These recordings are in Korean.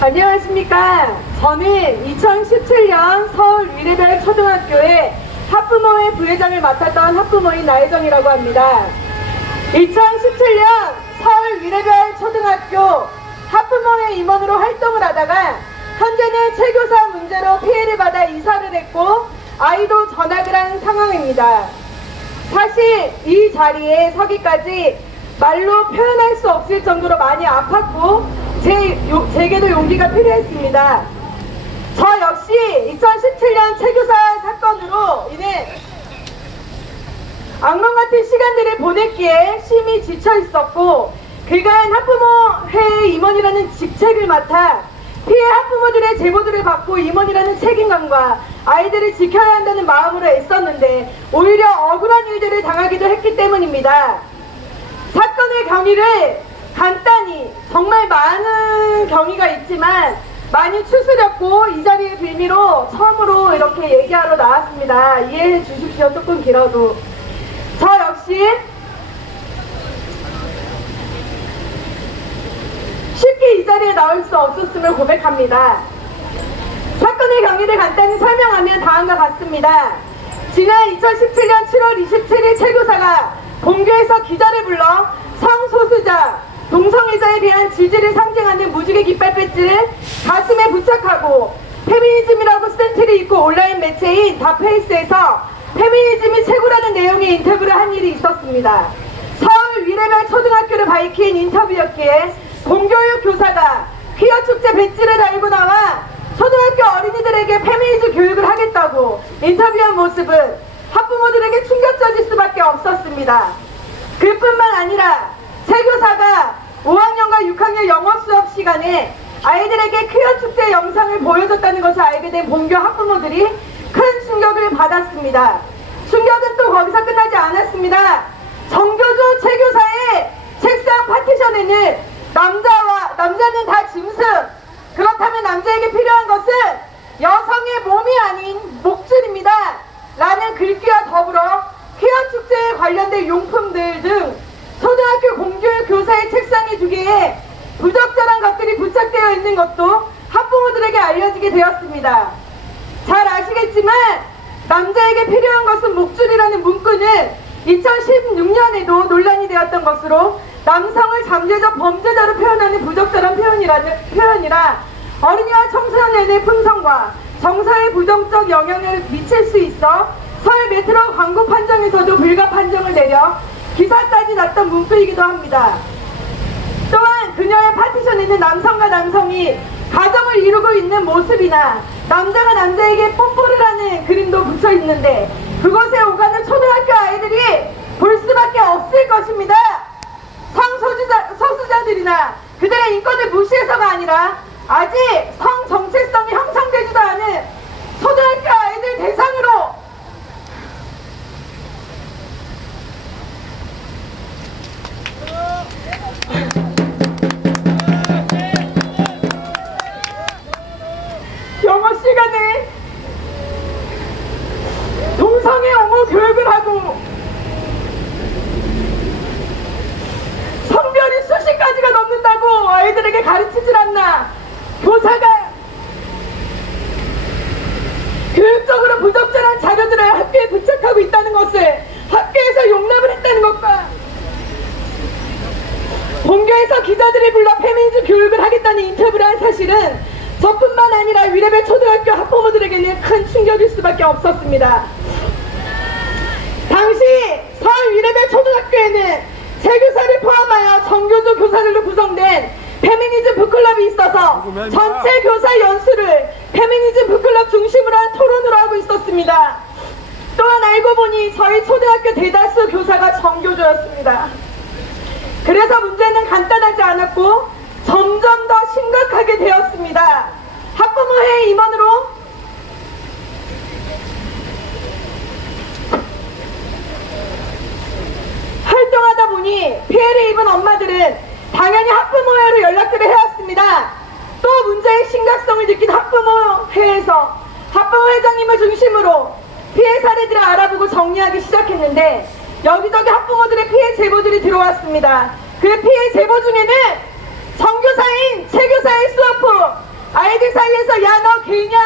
안녕하십니까. 저는 2017년 서울 위례별 초등학교의 학부모회 부회장을 맡았던 학부모인 나혜정이라고 합니다. 2017년 서울 위례별 초등학교 학부모회 임원으로 활동을 하다가 현재는 체교사 문제로 피해를 받아 이사를 했고 아이도 전학을 한 상황입니다. 사실 이 자리에 서기까지 말로 표현할 수 없을 정도로 많이 아팠고 제게도 용기가 필요했습니다. 저 역시 2017년 체교사 사건으로 인해 악몽 같은 시간들을 보냈기에 심히 지쳐 있었고 그간 학부모회 임원이라는 직책을 맡아 피해 학부모들의 제보들을 받고 임원이라는 책임감과 아이들을 지켜야 한다는 마음으로 애썼는데 오히려 억울한 일들을 당하기도 했기 때문입니다. 사건의 경위를 간단히 정말 많은 경위가 있지만 많이 추스렸고 이 자리의 빌미로 처음으로 이렇게 얘기하러 나왔습니다. 이해해 주십시오. 조금 길어도. 저 역시 쉽게 이 자리에 나올 수 없었음을 고백합니다. 사건의 경위를 간단히 설명하면 다음과 같습니다. 지난 2017년 7월 27일 체교사가 본교에서 기자를 불러 성소수자, 동성애자에 대한 지지를 상징하는 무지개 깃발 배지를 가슴에 부착하고 페미니즘이라고 쓴 티를 입고 온라인 매체인 다페이스에서 페미니즘이 최고라는 내용의 인터뷰를 한 일이 있었습니다. 서울 위례별 초등학교를 밝힌 인터뷰였기에 공교육 교사가 퀴어 축제 배지를 달고 나와 초등학교 어린이들에게 페미니즘 교육을 하겠다고 인터뷰한 모습은 학부모들에게 충격적일 수밖에 없었습니다. 그뿐만 아니라 체교사가 5학년과 6학년 영어 수업 시간에 아이들에게 퀴어 축제 영상을 보여줬다는 것을 알게 된 본교 학부모들이 큰 충격을 받았습니다. 충격은 또 거기서 끝나지 않았습니다. 정교조 체교사의 책상 파티션에는 남자는 다 짐승, 그렇다면 남자에게 필요한 것은 여성의 몸이 아닌 목줄입니다 라는 글귀와 더불어 퀴어 축제에 관련된 용품들 등 초등학교 공교육 교사의 책상의 두 개에 부적절한 것들이 부착되어 있는 것도 학부모들에게 알려지게 되었습니다. 잘 아시겠지만 남자에게 필요한 것은 목줄이라는 문구는 2016년에도 논란이 되었던 것으로 남성을 잠재적 범죄자로 표현하는 부적절한 표현이라 어린이와 청소년의 품성과 정서에 부정적 영향을 미칠 수 있어 서울 메트로 광고 판정에서도 불가 판정을 내려 기사까지 났던 문구이기도 합니다. 또한 그녀의 파티션에는 남성과 남성이 가정을 이루고 있는 모습이나 남자가 남자에게 뽀뽀를 하는 그림도 붙여 있는데 그것에 오가는 초등학교 아이들이 볼 수밖에 없을 것입니다. 성소수자들이나 그들의 인권을 무시해서가 아니라 아직 성 정체성이 형성되지도 않은 초등학교 아이들 대상으로 영어 시간에 동성애 옹호 교육을 하고 성별이 수십 가지가 넘는다고 아이들에게 가르치질 않나. 교사가 교육적으로 부적절한 자료들을 학교에 부착하고 있다는 것을 학교에서 용납을 했다는 것과 본교에서 기자들을 불러 페미니즘 교육을 하겠다는 인터뷰를 한 사실은 저뿐만 아니라 위례별 초등학교 학부모들에게는 큰 충격일 수밖에 없었습니다. 당시 서울 위례별 초등학교에는 체교사를 포함하여 정교조 교사들로 구성된 페미니즘 북클럽이 있어서 전체 교사 연수를 페미니즘 북클럽 중심으로 한 토론으로 하고 있었습니다. 또한 알고 보니 저희 초등학교 대다수 교사가 정교조였습니다. 그래서 문제는 간단하지 않았고 점점 더 심각하게 되었습니다. 학부모회 임원으로 활동하다 보니 피해를 입은 엄마들은 당연히 학부모회로 연락들을 해왔습니다. 또 문제의 심각성을 느낀 학부모회에서 회장님을 중심으로 피해 사례들을 알아보고 정리하기 시작했는데 여기저기 학부모들의 피해 제보들이 들어왔습니다. 그 피해 제보 중에는 전교사인 최교사의 수업 후 아이들 사이에서 야 너 개냐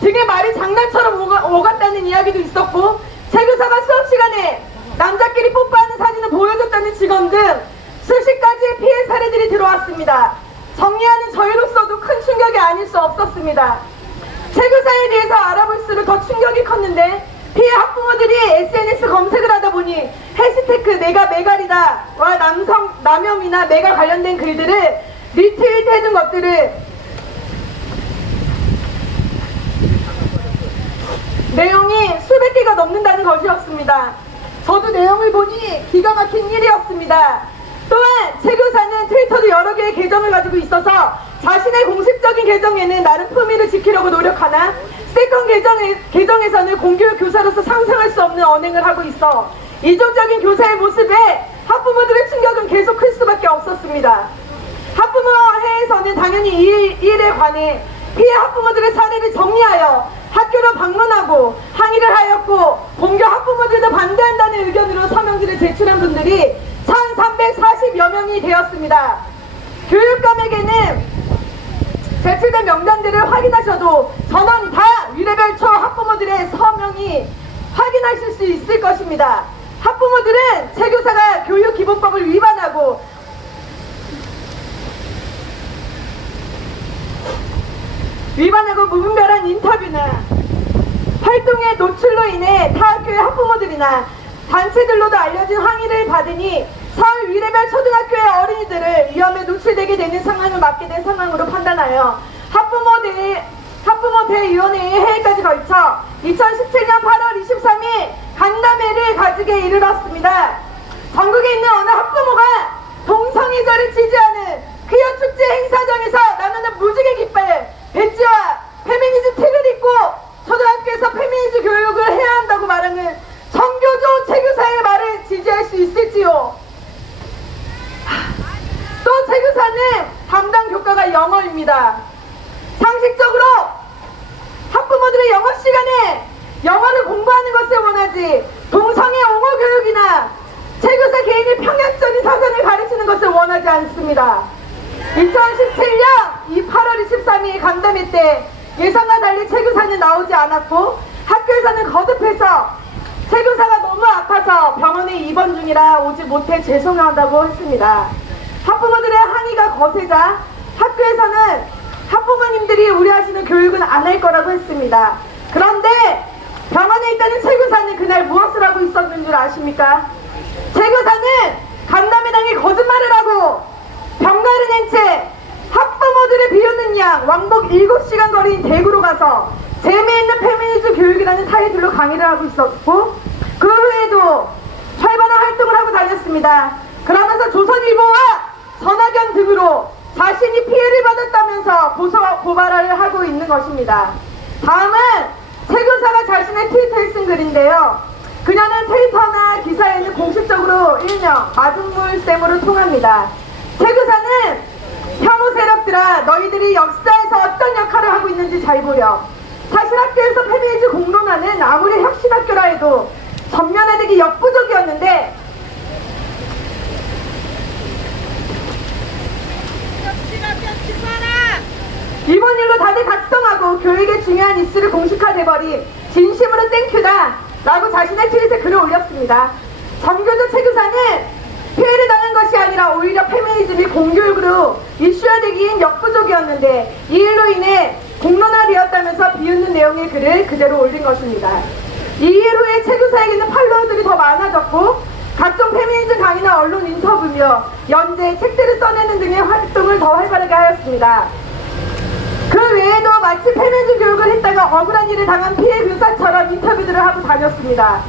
등의 말이 장난처럼 오갔다는 이야기도 있었고, 최교사가 수업 시간에 남자끼리 뽀뽀하는 사진을 보여줬다는 직원 등 수십 가지의 피해 사례들이 들어왔습니다. 정리하는 저희로서도 큰 충격이 아닐 수 없었습니다. 최교사에 대해서 알아볼수록 더 충격이 컸는데, 피해 학부모들이 SNS 검색을 하다 보니 해시태그 내가 메갈이다 와 남성 남혐이나 메갈 관련된 글들을 리트윗 해둔 것들을 내용이 수백 개가 넘는다는 것이었습니다. 저도 내용을 보니 기가 막힌 일이었습니다. 또한 최 교사는 트위터도 여러 개의 계정을 가지고 있어서 자신의 공식적인 계정에는 나름 품위를 지키려고 노력하나 세컨 계정에서는 공교육 교사로서 상상할 수 없는 언행을 하고 있어 이중적인 교사의 모습에 학부모들의 충격은 계속 클 수밖에 없었습니다. 학부모회에서는 당연히 이 일에 관해 피해 학부모들의 사례를 정리하여 학교로 방문하고 항의를 하였고, 본교 학부모들도 반대한다는 의견으로 서명지를 제출한 분들이 1340여 명이 되었습니다. 교육감에게는 제출된 명단들을 확인하셔도 전원 다 위례별 초 학부모들의 서명이 확인하실 수 있을 것입니다. 학부모들은 최 교사가 교육기본법을 위반하고 무분별한 인터뷰나 활동의 노출로 인해 타 학교의 학부모들이나 단체들로도 알려진 항의를 받으니 서울 위례별 초등학교의 어린이들을 위험에 노출되게 되는 상황을 맞게 된 상황으로 판단하여 학부모 대위원회의 회의까지 걸쳐 2017년 8월 23일 간담회를 가지게 이르렀습니다. 전국에 있는 어느 학부모가 동성애자를 지지하는 퀴어 축제 행사장에서 나누는 무지개 깃발, 배지와 페미니즘 틱을 입고 초등학교에서 페미니즘 교육을 해야 한다고 말하는 정교조 최교사의 말을 지지할 수 있을지요? 또 최교사는 담당 교과가 영어입니다. 상식적으로 학부모들의 영어 시간에 영어를 공부하는 것을 원하지 동성애 옹호 교육이나 최교사 개인의 평양적인 사상을 가르치는 것을 원하지 않습니다. 2017년 8월 23일 간담회 때 예상과 달리 최교사는 나오지 않았고, 학교에서는 거듭해서 최교사가 너무 아파서 병원에 입원 중이라 오지 못해 죄송하다고 했습니다. 학부모들의 항의가 거세자 학교에서는 학부모님들이 우려하시는 교육은 안 할 거라고 했습니다. 그런데 병원에 있다는 최교사는 그날 무엇을 하고 있었는 줄 아십니까? 최교사는 간담회당에 거짓말을 하고 병가를 낸 채 학부모들을 비우는 양 왕복 7시간 거리인 대구로 가서 재미있는 페미니즘 교육이라는 타이틀로 강의를 하고 있었고, 그 후에도 활발한 활동을 하고 다녔습니다. 그러면서 조선일보와 전학연 등으로 자신이 피해를 받았다면서 고발을 하고 있는 것입니다. 다음은 최 교사가 자신의 트위터에 쓴 글인데요. 그녀는 트위터나 기사에는 공식적으로 일명 마중물쌤으로 통합니다. 최 교사는 혐오 세력들아, 너희들이 역사에서 어떤 역할을 하고 있는지 잘 보렴. 사실 학교에서 페미니즘 공론화는 아무리 혁신학교라 해도 전면화되기 역부족이었는데 이번 일로 다들 각성하고 교육의 중요한 이슈를 공식화돼버린 진심으로 땡큐다 라고 자신의 트윗에 글을 올렸습니다. 정교조 최 교사는 피해를 당한 것이 아니라 오히려 페미니즘이 공교육으로 이슈화되기엔 역부족이었는데 이 일로 인해 공론화되었다면서 비웃는 내용의 글을 그대로 올린 것입니다. 이 일 후에 최 교사에게는 팔로워들이 더 많아졌고 각종 페미니즘 강의나 언론 인터뷰며 연재, 책들을 써내는 등의 활동을 더 활발하게 하였습니다. 그 외에도 마치 페미니즘 교육을 했다가 억울한 일을 당한 피해 교사처럼 인터뷰들을 하고 다녔습니다.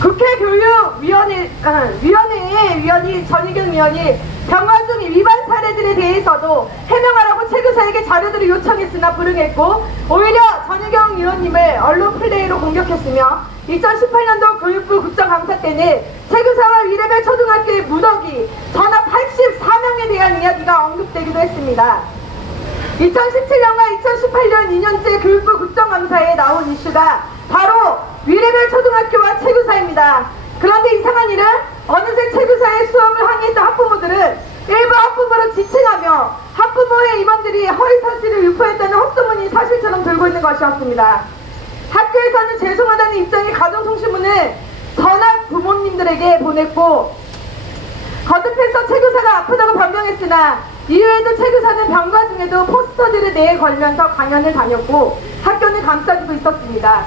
국회 교육위원회의 위원이 전희경 위원이 병원 중 위반 사례들에 대해서도 해명하라고 최 교사에게 자료들을 요청했으나 불응했고, 오히려 전희경 위원님을 언론 플레이로 공격했으며 2018년도 교육부 국정감사 때는 최 교사와 위례별 초등학교의 무더기 전학 84명에 대한 이야기가 언급되기도 했습니다. 2017년과 2018년 2년째 교육부 국정감사에 나온 이슈가 바로 위례별 초등학교와 체교사입니다. 그런데 이상한 일은 어느새 체교사의 수업을 항의했던 학부모들은 일부 학부모로 지칭하며 학부모의 임원들이 허위사실을 유포했다는 헛소문이 사실처럼 돌고 있는 것이었습니다. 학교에서는 죄송하다는 입장의 가정통신문을 전학 부모님들에게 보냈고 거듭해서 체교사가 아프다고 변명했으나 이후에도 체교사는 병가 중에도 포스터들을 뇌에 걸면서 강연을 다녔고 학교는 감싸주고 있었습니다.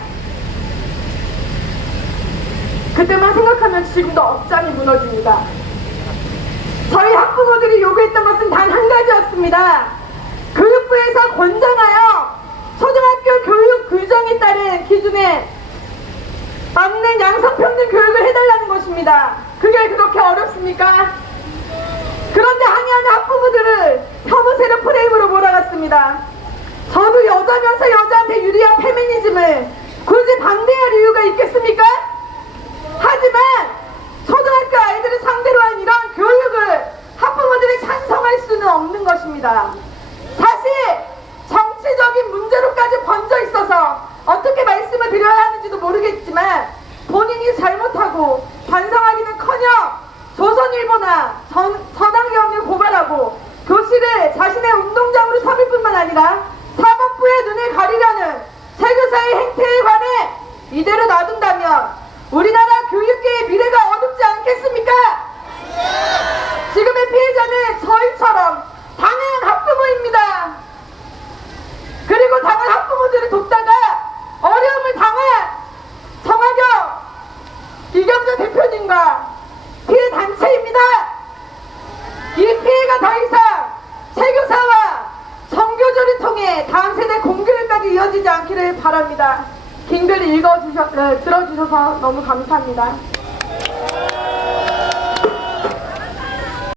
그때만 생각하면 지금도 억장이 무너집니다. 저희 학부모들이 요구했던 것은 단 한 가지였습니다. 교육부에서 권장하여 초등학교 교육 규정에 따른 기준에 맞는 양성평등 교육을 해달라는 것입니다. 그게 그렇게 어렵습니까? 그런데 항의하는 학부모들을 혐오세력 프레임으로 몰아갔습니다. 저도 여자면서 여자한테 유리한 페미니즘을 굳이 반대할 이유가 있겠습니까? 하지만 초등학교 아이들을 상대로 한 이런 교육을 학부모들이 찬성할 수는 없는 것입니다. 사실 정치적인 문제로까지 번져 있어서 어떻게 말씀을 드려야 하는지도 모르겠지만 본인이 잘못하고 반성하기는커녕 조선일보나 서당경을 고발하고 교실을 자신의 운동장으로 삼을 뿐만 아니라 사법부의 눈을 가리려는 체교사의 행태에 관해 이대로 놔둔다면 우리나라 교육계의 미래가 어둡지 않겠습니까? 지금의 피해자는 저희처럼 당한 학부모입니다. 그리고 당한 학부모들을 돕다가 어려움을 당한 정학영 이경자 대표님과 피해 단체입니다. 이 피해가 더 이상 체교사와 정교조를 통해 다음 세대 공교육까지 이어지지 않기를 바랍니다. 긴 글 들어주셔서 너무 감사합니다.